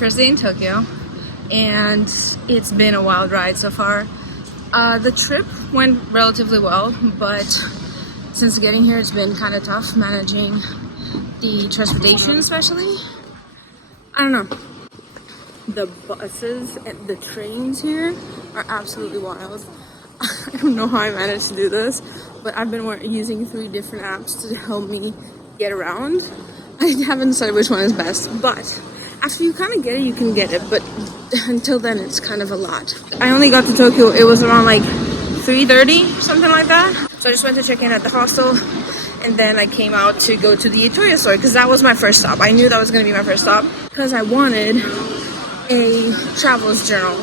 first day in Tokyo, and it's been a wild ride so far. The trip went relatively well, but since getting here it's been kind of tough managing the transportation, especially. I don't know. The buses and the trains here are absolutely wild. I don't know how I managed to do this, but I've been using 3 different apps to help me get around. I haven't decided which one is best, but after you kind of get it, you can get it, but until then it's kind of a lot. I only got to Tokyo, it was around like 3:30, something like that. So I just went to check in at the hostel, and then I came out to go to the Toyo store because that was my first stop. I knew that was going to be my first stop because I wanted a traveler's journal.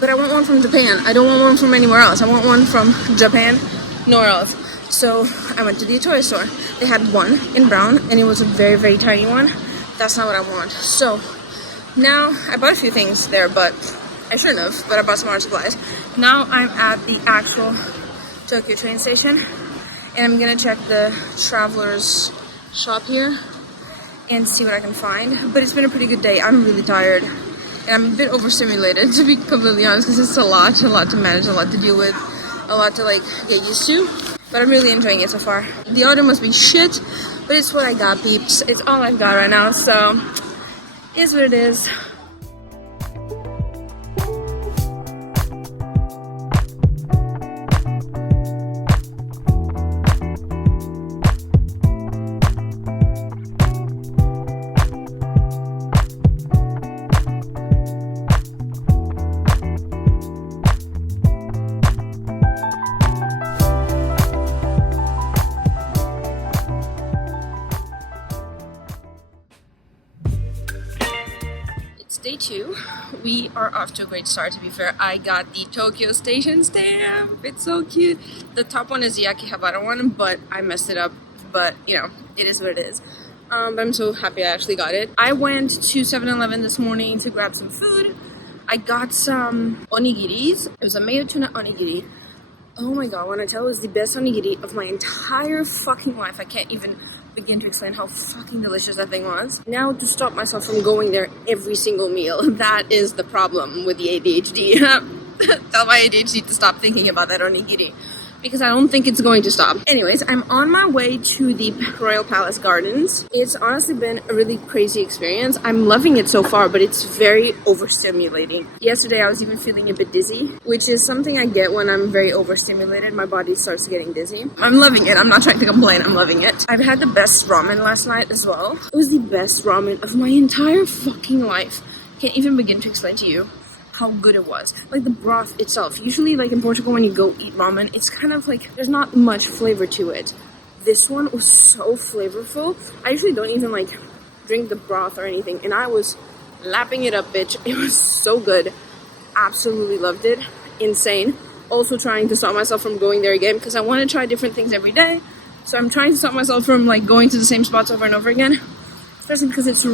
But I want one from Japan. I don't want one from anywhere else. I want one from Japan, nowhere else. So I went to the Toyo store. They had one in brown, and it was a very, very tiny one. That's not what I want. So now I bought a few things there, but I shouldn't have, but I bought some art supplies. Now I'm at the actual Tokyo train station, and I'm gonna check the traveler's shop here and see what I can find. But it's been a pretty good day. I'm really tired, and I'm a bit overstimulated, to be completely honest, because it's a lot to manage, a lot to deal with, a lot to like get used to. But I'm really enjoying it so far. The order must be shit, but it's what I got, peeps. It's all I've got right now, so it is what it is. Day 2. We are off to a great start, to be fair. I got the Tokyo Station stamp. It's so cute. The top one is the Akihabara one, but I messed it up. But, you know, it is what it is. But I'm so happy I actually got it. I went to 7-Eleven this morning to grab some food. I got some onigiris. It was a mayo tuna onigiri. Oh my god, when I tell you, it was the best onigiri of my entire fucking life. I can't even begin to explain how fucking delicious that thing was. Now, to stop myself from going there every single meal, that is the problem with the ADHD. Tell my ADHD to stop thinking about that onigiri, because I don't think it's going to stop. Anyways, I'm on my way to the Royal Palace Gardens. It's honestly been a really crazy experience. I'm loving it so far, but it's very overstimulating. Yesterday, I was even feeling a bit dizzy, which is something I get when I'm very overstimulated. My body starts getting dizzy. I'm loving it. I'm not trying to complain. I'm loving it. I've had the best ramen last night as well. It was the best ramen of my entire fucking life. Can't even begin to explain to you how good it was. Like the broth itself. Usually like in Portugal when you go eat ramen, it's kind of like there's not much flavor to it. This one was so flavorful. I usually don't even like drink the broth or anything, and I was lapping it up, bitch. It was so good. Absolutely loved it. Insane. Also trying to stop myself from going there again because I want to try different things every day. So I'm trying to stop myself from like going to the same spots over and over again. Especially because it's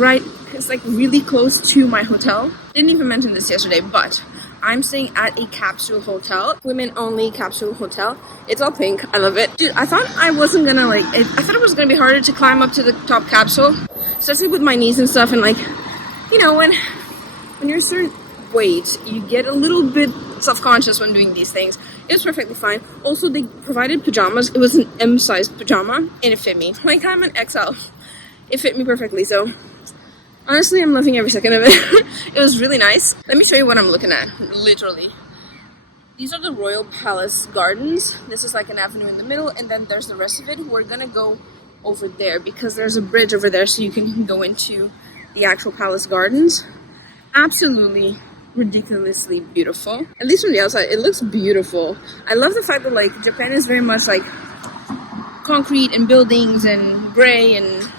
like really close to my hotel. Didn't even mention this yesterday, but I'm staying at a capsule hotel, women only capsule hotel. It's all pink. I love it. Dude, I thought I wasn't gonna I thought it was gonna be harder to climb up to the top capsule, especially with my knees and stuff. And like, you know, when you're a certain weight, you get a little bit self-conscious when doing these things. It was perfectly fine. Also, they provided pajamas. It was an M-sized pajama, and it fit me. Like, I'm an XL. It fit me perfectly, so honestly, I'm loving every second of it. It was really nice. Let me show you what I'm looking at, literally. These are the Royal Palace Gardens. This is like an avenue in the middle, and then there's the rest of it. We're gonna go over there because there's a bridge over there so you can go into the actual Palace Gardens. Absolutely ridiculously beautiful. At least from the outside, it looks beautiful. I love the fact that like Japan is very much like concrete and buildings and gray and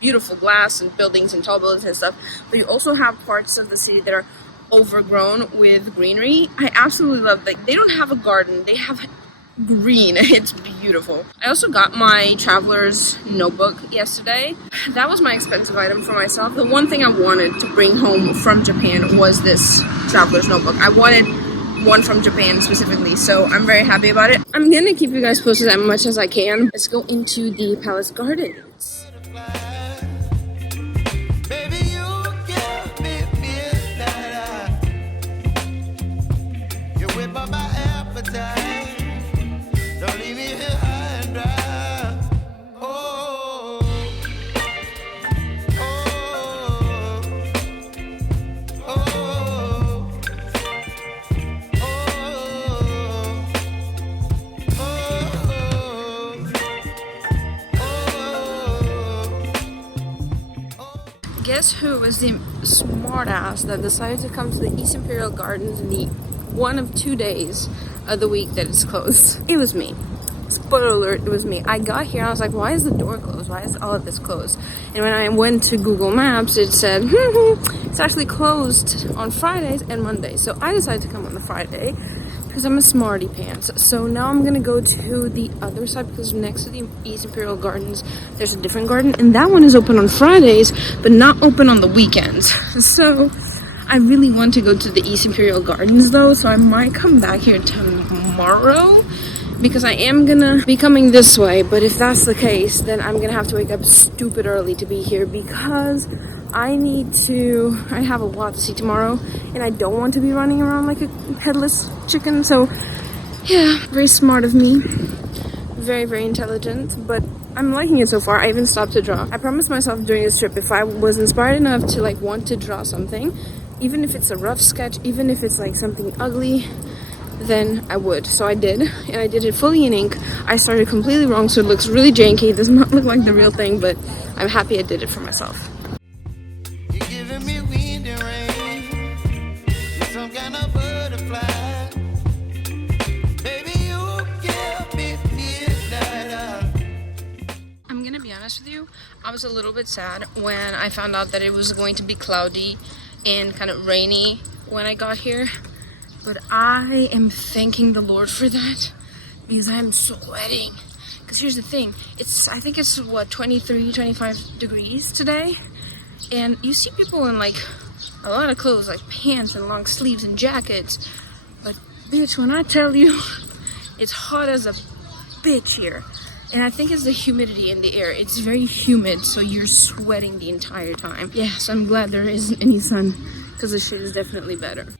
beautiful glass and buildings and tall buildings and stuff, but you also have parts of the city that are overgrown with greenery. I absolutely love, like, they don't have a garden, they have green. It's beautiful. I also got my traveler's notebook yesterday. That was my expensive item for myself. The one thing I wanted to bring home from Japan was this traveler's notebook. I wanted one from Japan specifically, so I'm very happy about it. I'm gonna keep you guys posted as much as I can. Let's go into the Palace Gardens. Baby, you give me guess who was the smart ass that decided to come to the East Imperial Gardens in the one of 2 days of the week that it's closed? It was me. Spoiler alert, it was me. I got here, I was like, why is the door closed? Why is all of this closed? And when I went to Google Maps, it said, it's actually closed on Fridays and Mondays. So I decided to come on the Friday because I'm a smarty pants. So now I'm gonna go to the other side because next to the East Imperial Gardens, there's a different garden. And that one is open on Fridays, but not open on the weekends. So I really want to go to the East Imperial Gardens though. So I might come back here tomorrow, because I am gonna be coming this way. But if that's the case, then I'm gonna have to wake up stupid early to be here because I have a lot to see tomorrow and I don't want to be running around like a headless chicken. So yeah, very smart of me, very, very intelligent, but I'm liking it so far. I even stopped to draw. I promised myself during this trip, if I was inspired enough to like want to draw something, even if it's a rough sketch, even if it's like something ugly, then I would. So I did, and I did it fully in ink. I started completely wrong, so it looks really janky. It does not look like the real thing, but I'm happy I did it for myself. You're giving me wind and rain. You're some kind of butterfly. Baby, you give me midnight. I'm gonna be honest with you, I was a little bit sad when I found out that it was going to be cloudy and kind of rainy when I got here. But I am thanking the Lord for that because I'm sweating. Because here's the thing, I think it's what, 23, 25 degrees today. And you see people in like a lot of clothes, like pants and long sleeves and jackets. But bitch, when I tell you, it's hot as a bitch here. And I think it's the humidity in the air. It's very humid, so you're sweating the entire time. Yeah, so I'm glad there isn't any sun because the shit is definitely better.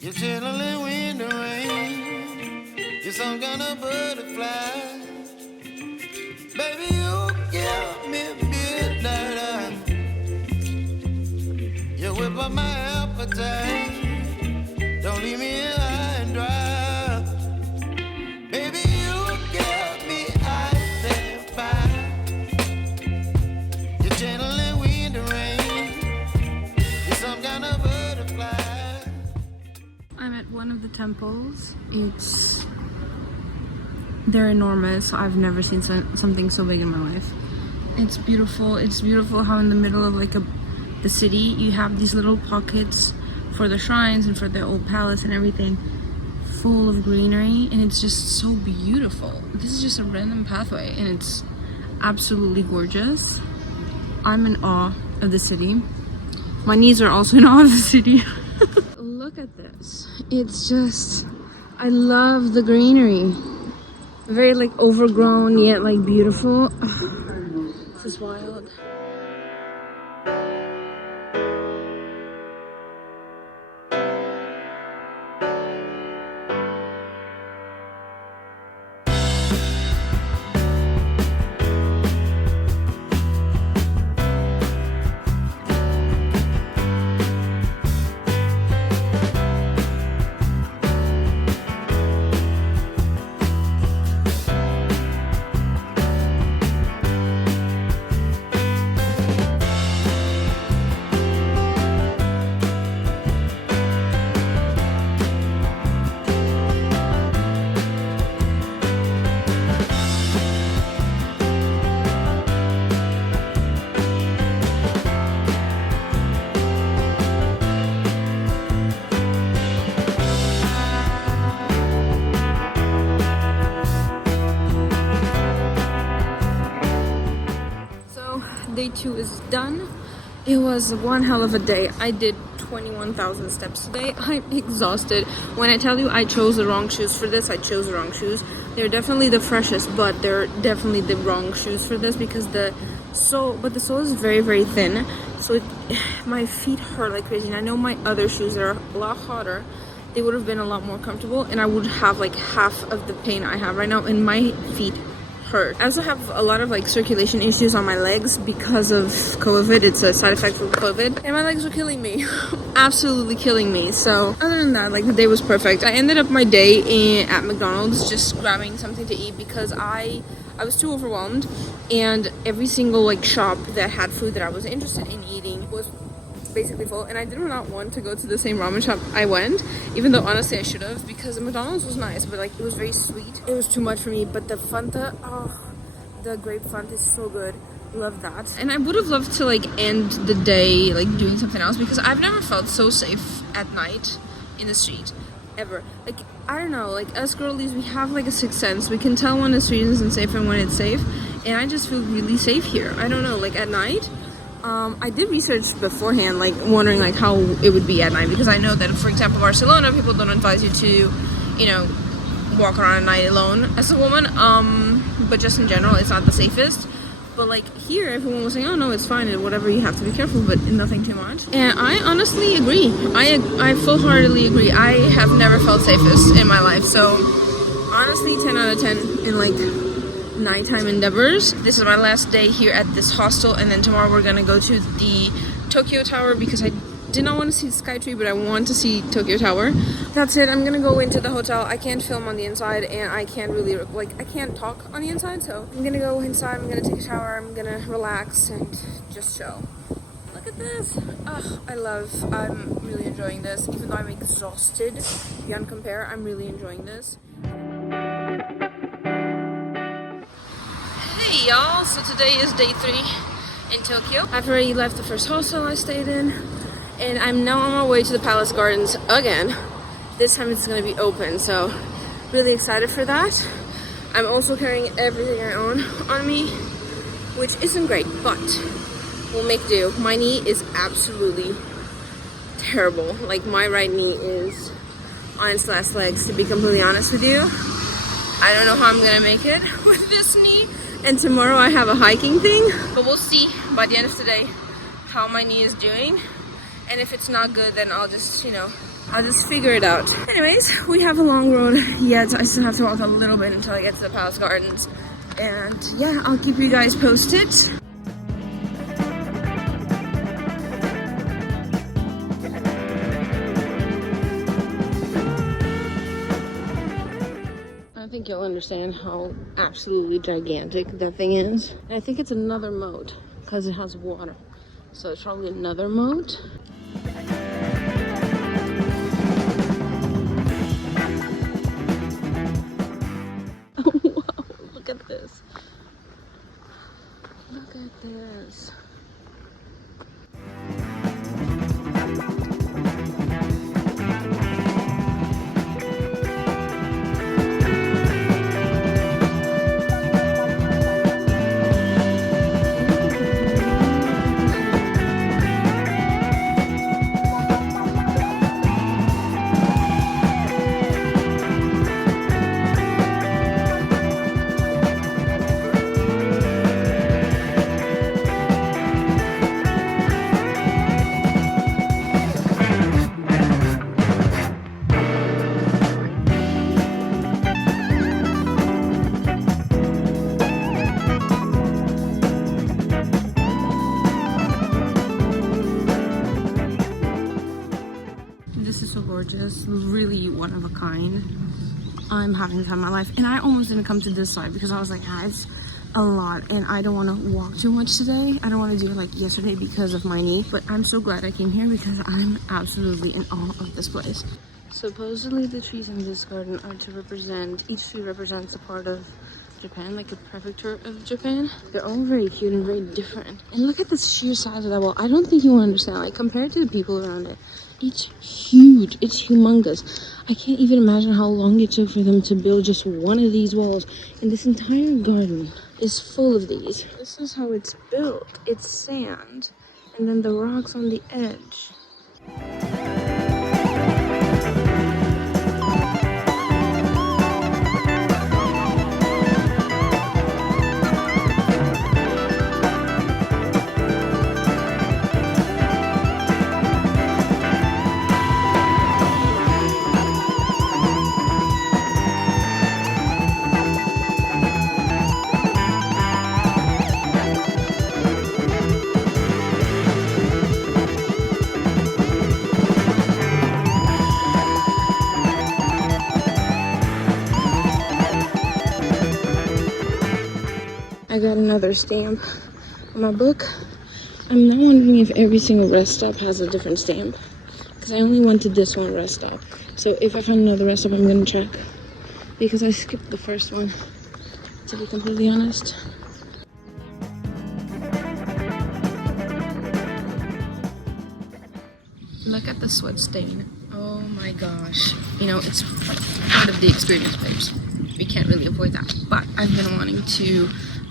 You're chilling wind and rain. You're some kind of butterfly. Baby, you give me midnight. You whip up my appetite. Don't leave me here high and dry. Baby, you give me ice and fire. You're channeling wind and rain. You're some kind of butterfly. I'm at one of the temples. They're enormous. I've never seen something so big in my life. It's beautiful. It's beautiful how in the middle of like the city you have these little pockets for the shrines and for the old palace and everything, full of greenery, and it's just so beautiful. This is just a random pathway and it's absolutely gorgeous. I'm in awe of the city. My knees are also in awe of the city. Look at this. It's just, I love the greenery. Very like overgrown yet like beautiful. This is wild. Day 2 is done. It was one hell of a day. I did 21,000 steps today. I'm exhausted. When I tell you I chose the wrong shoes for this, I chose the wrong shoes. They're definitely the freshest, but they're definitely the wrong shoes for this because the sole is very, very thin. So my feet hurt like crazy. And I know my other shoes are a lot hotter they would have been a lot more comfortable, and I would have like half of the pain I have right now, and my feet hurt. I also have a lot of like circulation issues on my legs because of COVID. It's a side effect from COVID, and my legs were killing me. Absolutely killing me. So other than that, like, the day was perfect. I ended up my day at McDonald's just grabbing something to eat because I was too overwhelmed, and every single like shop that had food that I was interested in eating was basically full, and I did not want to go to the same ramen shop I went, even though honestly I should have, because the McDonald's was nice, but like it was very sweet. It was too much for me. But the Fanta, oh, the grape Fanta is so good. Love that. And I would have loved to like end the day like doing something else, because I've never felt so safe at night in the street ever. Like, I don't know, like us girlies, we have like a sixth sense. We can tell when the street isn't safe and when it's safe, and I just feel really safe here. I don't know, like at night. I did research beforehand, like wondering like how it would be at night, because I know that, for example, Barcelona, people don't advise you to, you know, walk around at night alone as a woman. But just in general, it's not the safest. But like here, everyone was saying, oh no, it's fine, and whatever, you have to be careful, but nothing too much. And I honestly agree. I full-heartedly agree. I have never felt safest in my life. So honestly, 10 out of 10 in like nighttime endeavors. This is my last day here at this hostel, and then tomorrow we're gonna go to the Tokyo Tower, because I did not want to see the Skytree, but I want to see Tokyo Tower. That's it. I'm gonna go into the hotel. I can't film on the inside, and I can't really like, I can't talk on the inside, so I'm gonna go inside. I'm gonna take a shower. I'm gonna relax and just chill. Look at this. I'm really enjoying this, even though I'm exhausted beyond compare. I'm really enjoying this. Hey y'all, so today is day 3 in Tokyo. I've already left the first hostel I stayed in, and I'm now on my way to the Palace Gardens again. This time it's going to be open, so really excited for that. I'm also carrying everything I own on me, which isn't great, but we'll make do. My knee is absolutely terrible. Like, my right knee is on its last legs, to be completely honest with you. I don't know how I'm gonna make it with this knee. And tomorrow I have a hiking thing, but we'll see by the end of today how my knee is doing. And if it's not good, then I'll just, you know, I'll just figure it out. Anyways, we have a long road yet. I still have to walk a little bit until I get to the Palace Gardens. And yeah, I'll keep you guys posted. I think you'll understand how absolutely gigantic that thing is. And I think it's another moat because it has water. So it's probably another moat. Whoa, look at this. Look at this. This is so gorgeous, really one of a kind. I'm having the time of my life, and I almost didn't come to this side because I was like, it's a lot and I don't want to walk too much today. I don't want to do it like yesterday because of my knee, but I'm so glad I came here because I'm absolutely in awe of this place. Supposedly the trees in this garden are to represent, each tree represents a part of Japan, like a prefecture of Japan. They're all very cute and very different. And look at the sheer size of that wall. I don't think you will understand, like compared to the people around it, it's huge, it's humongous. I can't even imagine how long it took for them to build just one of these walls. And this entire garden is full of these. This is how it's built. It's sand and then the rocks on the edge. I got another stamp on my book. I'm now wondering if every single rest stop has a different stamp, because I only went to this one rest stop. So if I find another rest stop, I'm gonna check, because I skipped the first one, to be completely honest. Look at the sweat stain. Oh my gosh. You know, it's part of the experience, babes. We can't really avoid that. But I've been wanting to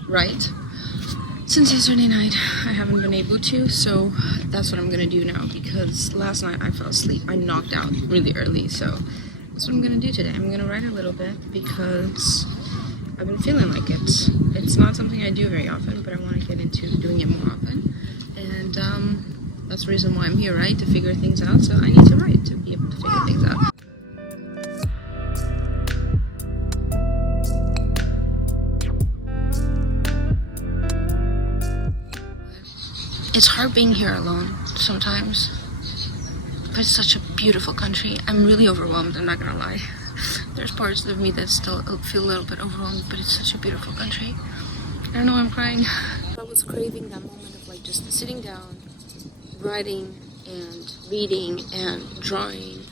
write since yesterday night. I haven't been able to, so that's what I'm gonna do now, because last night I fell asleep. I knocked out really early, so that's what I'm gonna do today. I'm gonna write a little bit because I've been feeling like it. It's not something I do very often, but I want to get into doing it more often. And that's the reason why I'm here, right? To figure things out. So I need to write to be able to figure things out. It's hard being here alone sometimes, but it's such a beautiful country. I'm really overwhelmed, I'm not gonna lie. There's parts of me that still feel a little bit overwhelmed, but it's such a beautiful country. I don't know why I'm crying. I was craving that moment of like just sitting down, writing and reading and drawing,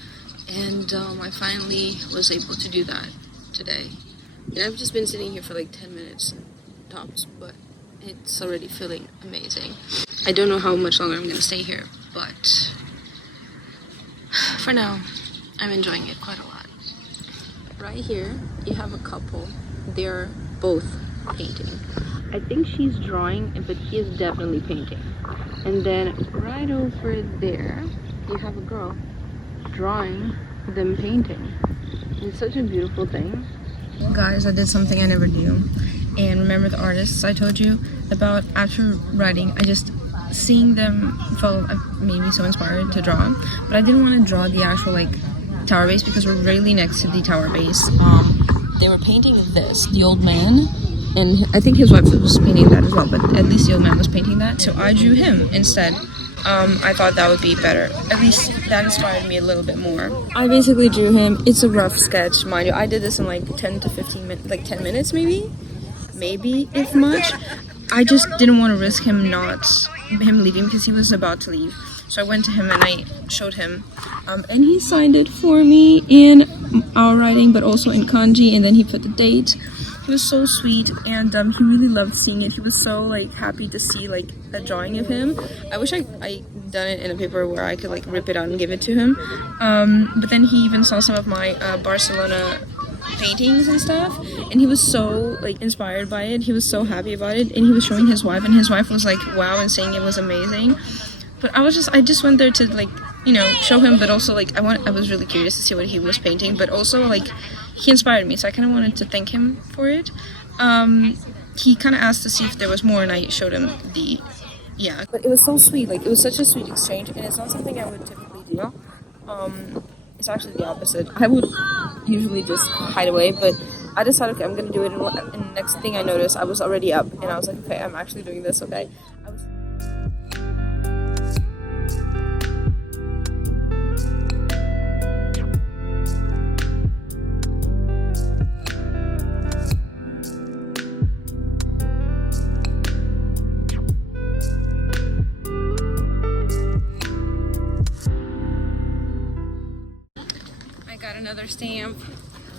and I finally was able to do that today. And I've just been sitting here for like 10 minutes tops, but it's already feeling amazing. I don't know how much longer I'm gonna stay here, but for now, I'm enjoying it quite a lot. Right here, you have a couple. They're both painting. I think she's drawing, but he is definitely painting. And then right over there, you have a girl drawing, them painting. It's such a beautiful thing. Guys, I did something I never do. And remember the artists I told you about? After writing, I just seeing them made me so inspired to draw. But I didn't want to draw the actual like tower base, because we're really next to the tower base. They were painting this, the old man, and I think his wife was painting that as well, but at least the old man was painting that, so I drew him instead. I thought that would be better. At least that inspired me a little bit more. I basically drew him. It's a rough sketch, mind you. I did this in like 10 to 15 minutes, like 10 minutes maybe if much. I just didn't want to risk him leaving, because he was about to leave. So I went to him and I showed him, and he signed it for me in our writing, but also in kanji, and then he put the date. He was so sweet, and he really loved seeing it. He was so like happy to see like a drawing of him. I wish I done it in a paper where I could like rip it out and give it to him. But then he even saw some of my Barcelona paintings and stuff, and he was so like inspired by it. He was so happy about it, and he was showing his wife, and his wife was like wow and saying it was amazing. But I just went there to like, you know, show him, but also like I was really curious to see what he was painting, but also like he inspired me, so I kind of wanted to thank him for it. He kind of asked to see if there was more, and I showed him but it was so sweet. Like, it was such a sweet exchange, and it's not something I would typically do. It's actually the opposite. I would usually just hide away, but I decided, okay, I'm gonna do it, and the next thing I noticed, I was already up, and I was like, okay, I'm actually doing this, okay? Another stamp.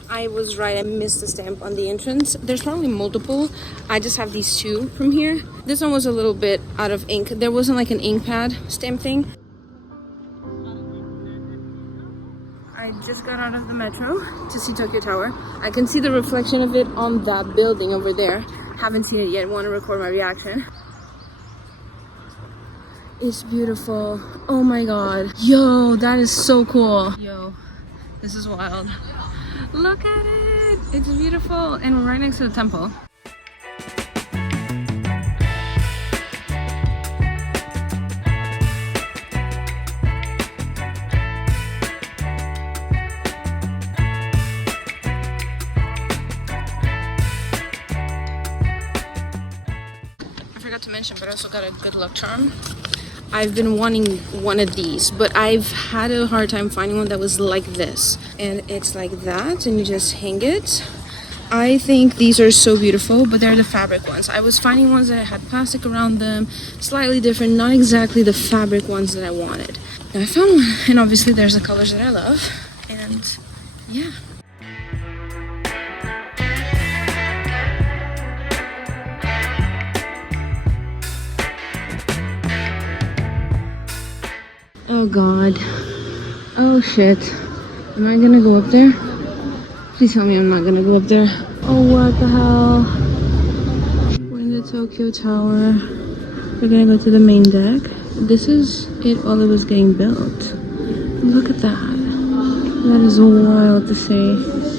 I was right, I missed the stamp on the entrance. There's probably multiple. I just have these two from here. This one was a little bit out of ink. There wasn't like an ink pad stamp thing. I just got out of the metro to see Tokyo Tower. I can see the reflection of it on that building over there. Haven't seen it yet, want to record my reaction. It's beautiful. Oh my god. Yo, that is so cool. Yo. This is wild. Look at it! It's beautiful, and we're right next to the temple. I forgot to mention, but I also got a good luck charm. I've been wanting one of these, but I've had a hard time finding one that was like this. And it's like that, and you just hang it. I think these are so beautiful, but they're the fabric ones. I was finding ones that had plastic around them, slightly different, not exactly the fabric ones that I wanted. And I found one, and obviously there's the colors that I love, and yeah. Oh god. Oh shit. Am I gonna go up there? Please tell me I'm not gonna go up there. Oh, what the hell? We're in the Tokyo Tower. We're gonna go to the main deck. This is it while it was getting built. Look at that. That is wild to see.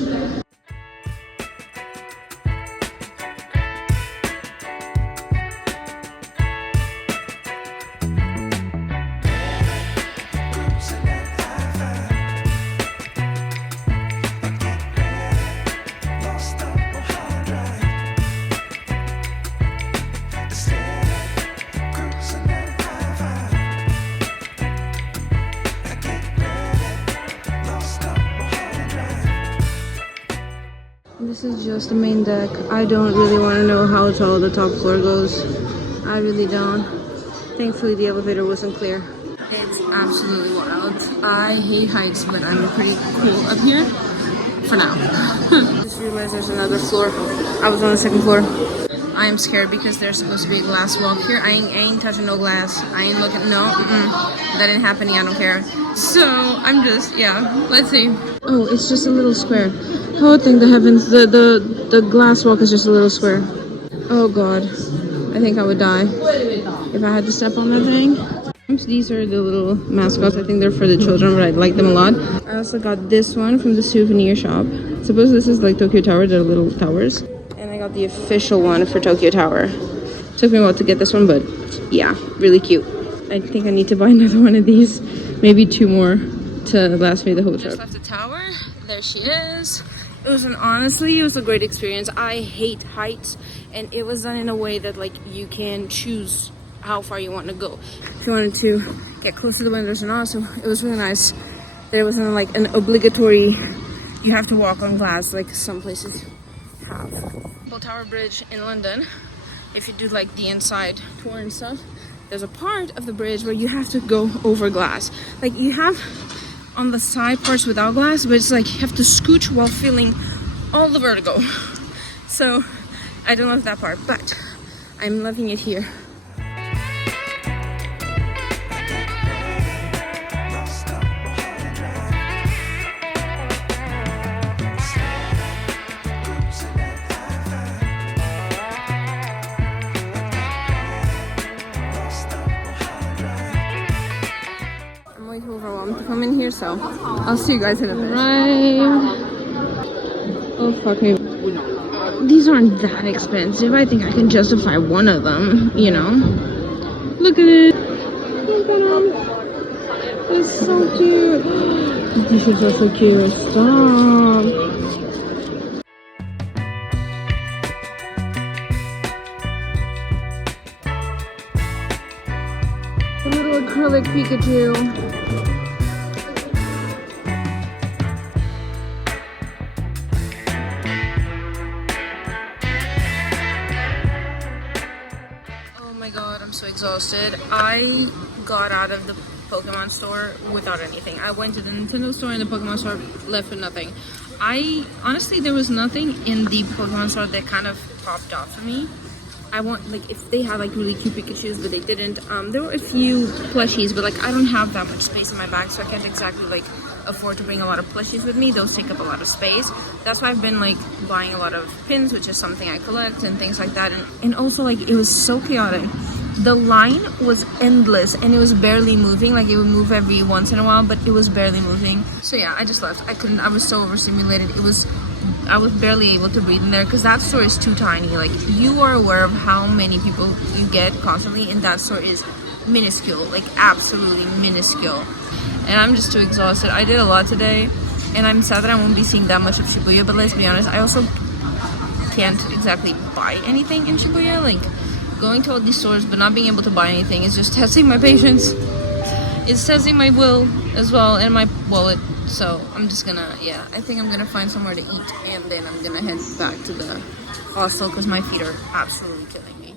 This is just the main deck. I don't really want to know how tall the top floor goes. I really don't. Thankfully the elevator wasn't clear. It's absolutely wild. I hate heights, but I'm pretty cool up here for now. Just realized there's another floor. I was on the second floor. I am scared because there's supposed to be a glass walk here. I ain't touching no glass. I ain't looking, no, that ain't happening, I don't care. So, I'm just, yeah, let's see. Oh, it's just a little square. Oh, thank the heavens, the glass walk is just a little square. Oh god, I think I would die if I had to step on that thing. These are the little mascots. I think they're for the children, but I like them a lot. I also got this one from the souvenir shop. Suppose this is like Tokyo Tower, they're little towers. And I got the official one for Tokyo Tower. Took me a while to get this one, but yeah, really cute. I think I need to buy another one of these, maybe 2 more to last me the whole trip. Just left the tower. There she is. Honestly, it was a great experience. I hate heights, and it was done in a way that like you can choose how far you want to go. If you wanted to get close to the windows and also it was really nice. There wasn't like an obligatory, you have to walk on glass like some places have. Well, Tower Bridge in London, if you do like the inside tour and stuff, there's a part of the bridge where you have to go over glass. Like you have on the side parts without glass, but it's like you have to scooch while feeling all the vertigo. So I don't love that part, but I'm loving it here. To come in here, so I'll see you guys in a bit. Right. Oh fuck me. These aren't that expensive. I think I can justify one of them, you know. Look at it. Look at them. It's so cute. This is also cute. Stop. A little acrylic Pikachu. So exhausted. I got out of the Pokemon store without anything. I went to the Nintendo store and the Pokemon store, left with nothing. Honestly, there was nothing in the Pokemon store that kind of popped off for me. I want, like, if they had like really cute Pikachus, but they didn't. There were a few plushies, but like I don't have that much space in my bag, so I can't exactly like afford to bring a lot of plushies with me. Those take up a lot of space. That's why I've been like buying a lot of pins, which is something I collect and things like that. And also like it was so chaotic. The line was endless and it was barely moving. Like it would move every once in a while, but it was barely moving. So yeah, I just left. I was so overstimulated. I was barely able to breathe in there because that store is too tiny. Like you are aware of how many people you get constantly, and that store is minuscule, like absolutely minuscule. And I'm just too exhausted. I did a lot today, and I'm sad that I won't be seeing that much of Shibuya, but let's be honest, I also can't exactly buy anything in Shibuya. Like going to all these stores but not being able to buy anything is just testing my patience. It's testing my will as well, and my wallet. So I'm just gonna, yeah, I think I'm gonna find somewhere to eat and then I'm gonna head back to the hostel because my feet are absolutely killing me.